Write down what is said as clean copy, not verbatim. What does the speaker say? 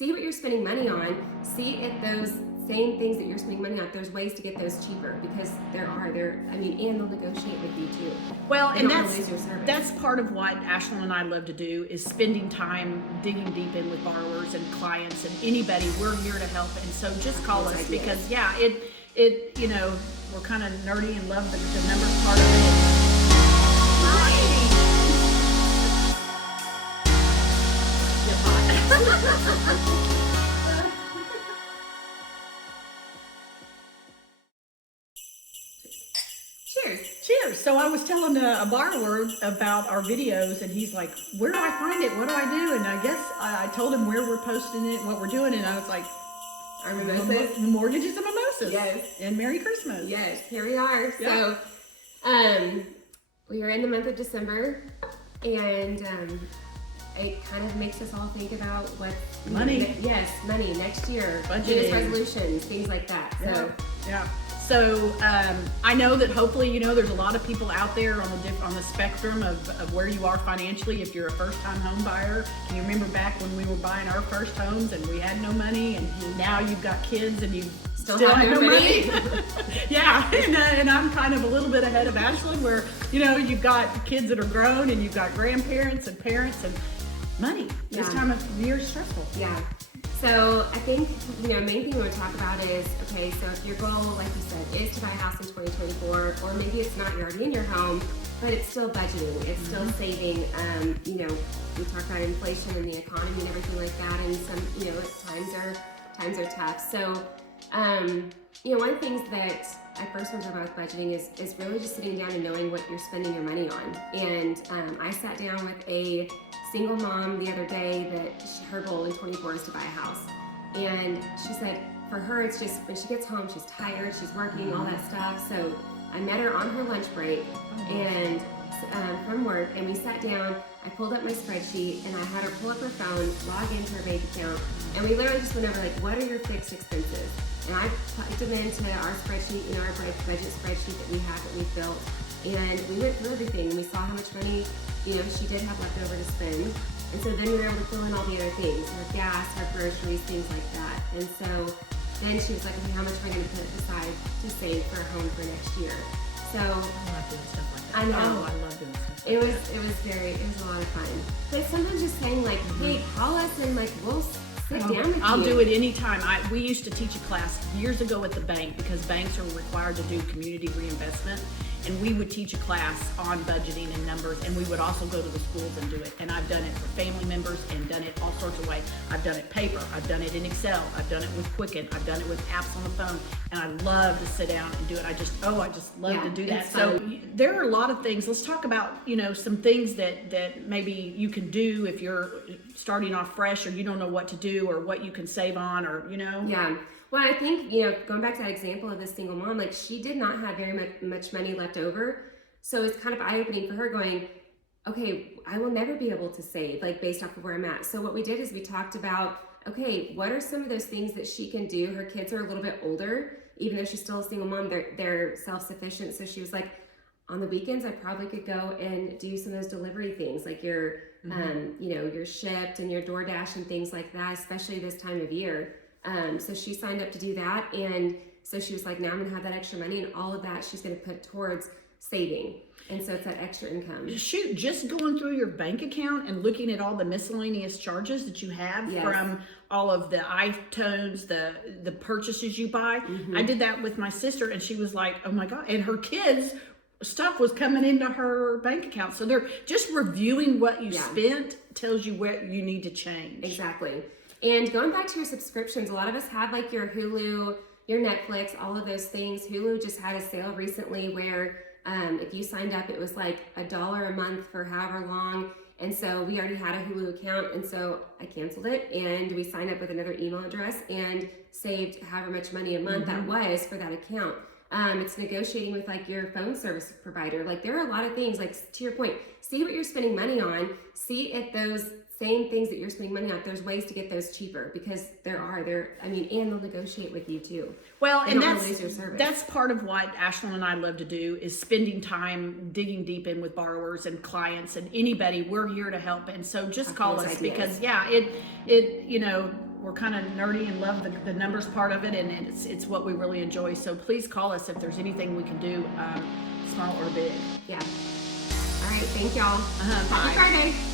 see what you're spending money on, see if those same things that you're spending money on, there's ways to get those cheaper, because and they'll negotiate with you too. Well, They and don't wanna lose your service. that's part of what Ashlynn and I love to do, is spending time digging deep in with borrowers and clients and anybody. We're here to help, and so just call us, because it we're kind of nerdy and love the numbers part of it. Cheers. So I was telling a borrower about our videos, and he's like, where do I find it? What do I do? And I guess I told him where we're posting it, what we're doing, and I was like, our mimosas, mortgages and mimosas. Yes. And Merry Christmas. Yes, here we are. Yeah. So, we are in the month of December, and it kind of makes us all think about what money. Money next year, budgeting, resolutions, things like that. So yeah. So I know that hopefully there's a lot of people out there on the spectrum of where you are financially. If you're a first-time home buyer, can you remember back when we were buying our first homes and we had no money, and now you've got kids and you still have no money? Yeah, and I'm kind of a little bit ahead of Ashlynn, where you've got kids that are grown and you've got grandparents and parents, and money this time of year is stressful. Yeah. So I think, main thing we would talk about is, okay, so if your goal, like you said, is to buy a house in 2024, or maybe it's not, you're already in your home, but it's still budgeting, it's still saving. We talk about inflation and the economy and everything like that, and some, times are tough. So, one of the things that I first want to talk about with budgeting is really just sitting down and knowing what you're spending your money on. And I sat down with a single mom the other day that her goal in 24 is to buy a house. And she said for her, it's just when she gets home, she's tired, she's working, all that stuff. So I met her on her lunch break and from work, and we sat down, I pulled up my spreadsheet, and I had her pull up her phone, log into her bank account, and we literally just went over what are your fixed expenses? And I typed them into our spreadsheet, our budget spreadsheet that we have that we built. And we went through everything, and we saw how much money, she did have left over to spend. And so then we were able to fill in all the other things, her gas, her groceries, things like that. And so then she was like, okay, how much am I going to put aside to save for a home for next year? So I love doing stuff like that. I know. I love doing stuff. It was a lot of fun. But sometimes just saying hey, call us and we'll sit down with you. I'll do it anytime. We used to teach a class years ago at the bank, because banks are required to do community reinvestment. And we would teach a class on budgeting and numbers, and we would also go to the schools and do it. And I've done it for family members and done it all sorts of ways. I've done it paper, I've done it in Excel, I've done it with Quicken, I've done it with apps on the phone, and I love to sit down and do it. I just love to do that. So there are a lot of things. Let's talk about, some things that maybe you can do if you're starting off fresh, or you don't know what to do, or what you can save on, or Yeah. Well, I think, going back to that example of this single mom, she did not have very much money left over. So it's kind of eye-opening for her, going, okay, I will never be able to save, based off of where I'm at. So what we did is we talked about, okay, what are some of those things that she can do? Her kids are a little bit older, even though she's still a single mom, they're self-sufficient. So she was like, on the weekends, I probably could go and do some of those delivery things, like your Shipt and your DoorDash and things like that, especially this time of year. So she signed up to do that, and so she was like, now I'm gonna have that extra money, and all of that she's gonna put towards saving. And so it's that extra income. Shoot, just going through your bank account and looking at all the miscellaneous charges that you have from all of the iTunes, the purchases you buy. I did that with my sister, and she was like, oh my God, and her kids' stuff was coming into her bank account. So they're just reviewing what you spent tells you where you need to change. Exactly. And going back to your subscriptions, a lot of us have your Hulu, your Netflix, all of those things. Hulu just had a sale recently where if you signed up, it was $1 a month for however long. And so we already had a Hulu account, and so I canceled it, and we signed up with another email address and saved however much money a month that was for that account. It's negotiating with your phone service provider. There are a lot of things, to your point, see what you're spending money on, see if those same things that you're spending money on, there's ways to get those cheaper, because and they'll negotiate with you too. Well, they and don't lose your service. That's part of what Ashlynn and I love to do, is spending time digging deep in with borrowers and clients and anybody. We're here to help, and so just call us, because we're kind of nerdy and love the numbers part of it, and it's what we really enjoy. So please call us if there's anything we can do, small or big. Yeah. All right. Thank y'all. Bye. Happy Friday.